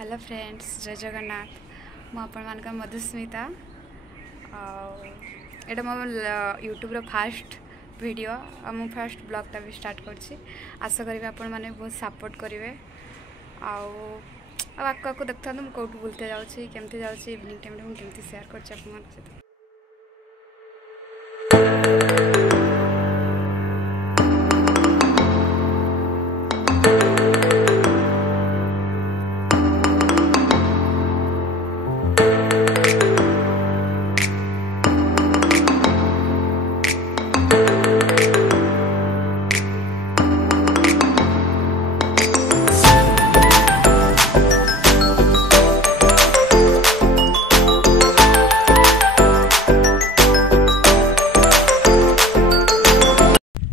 Hello friends, जय जगन्नाथ। मुझे मधुस्मिता। एटा मो यूट्यूब रो फास्ट वीडियो और मु फास्ट ब्लॉग भी स्टार्ट करछि। आशा करी आपण माने बहुत सपोर्ट करेंगे। आगे देखता मुझे कौट बुलते जाऊँगी, केमती जाऊँगी, इवनिंग टाइम मुझे केमती शेयर कर।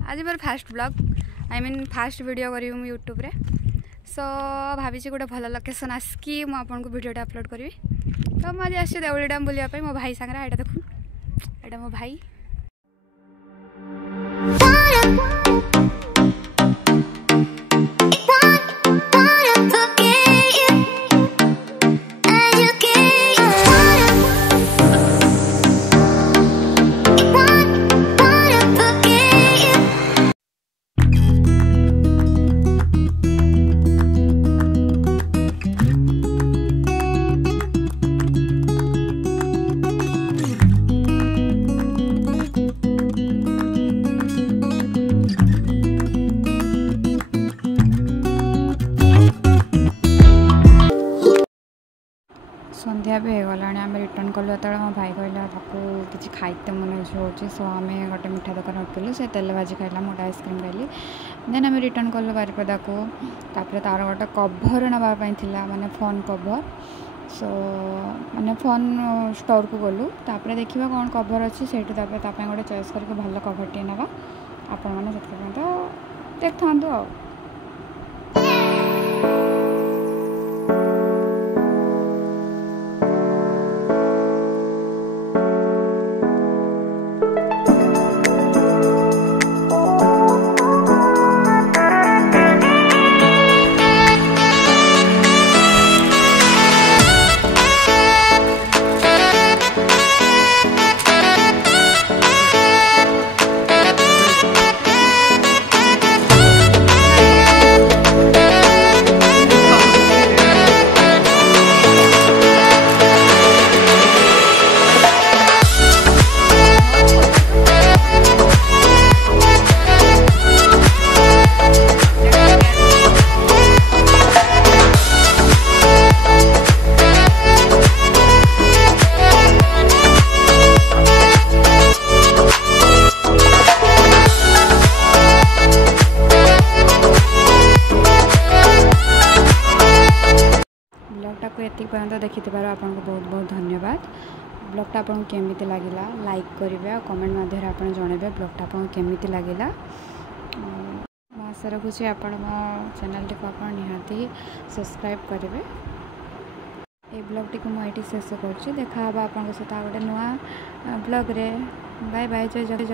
आज more fast blog I mean fast video करी यूट्यूब रे। सो भावी गोटे भल लोकेशन आसिकी मुझे वीडियोटा अपलोड करी। तो मुझे आज देवली डैम बुलाया मो भाई सागर। यहाँ देखूँ, यहाँ मो भाई। संध्या भी हो गला। आम रिटर्न कलु जो मो भाई कहला किसी खाइते मन हो। सो आम गोटे मिठा दुकान उठलु। से तेल भाजी खाइला, मोटा आइसक्रीम खाइली। देन आम रिटर्न कलु बारिपदा को। तापर तार गोटे कभर नापी था, माने फोन कभर। सो माने फोन स्टोर को गलु। तापर देखा कौन कभर अच्छी से गोटे चॉइस करके भल कभर टे ना आपण मैंने तो देख था। ब्लॉगटा को एति पर्यंत देखि आपको बहुत बहुत धन्यवाद। ब्लॉगटा आपको केमिति लागिला लाइक करेंगे और कमेंट माध्यम आप जनइबे ब्लॉगटा आपको केमिति लागिला। आशा रखुची आपण मो चैनल को आप निहाती सब्सक्राइब करेंगे। ये ब्लॉगटी को मुझे शेष कर देखा आपको सहित गोटे नुआ ब्लॉग रे। बाय बाय, जय जगन्नाथ।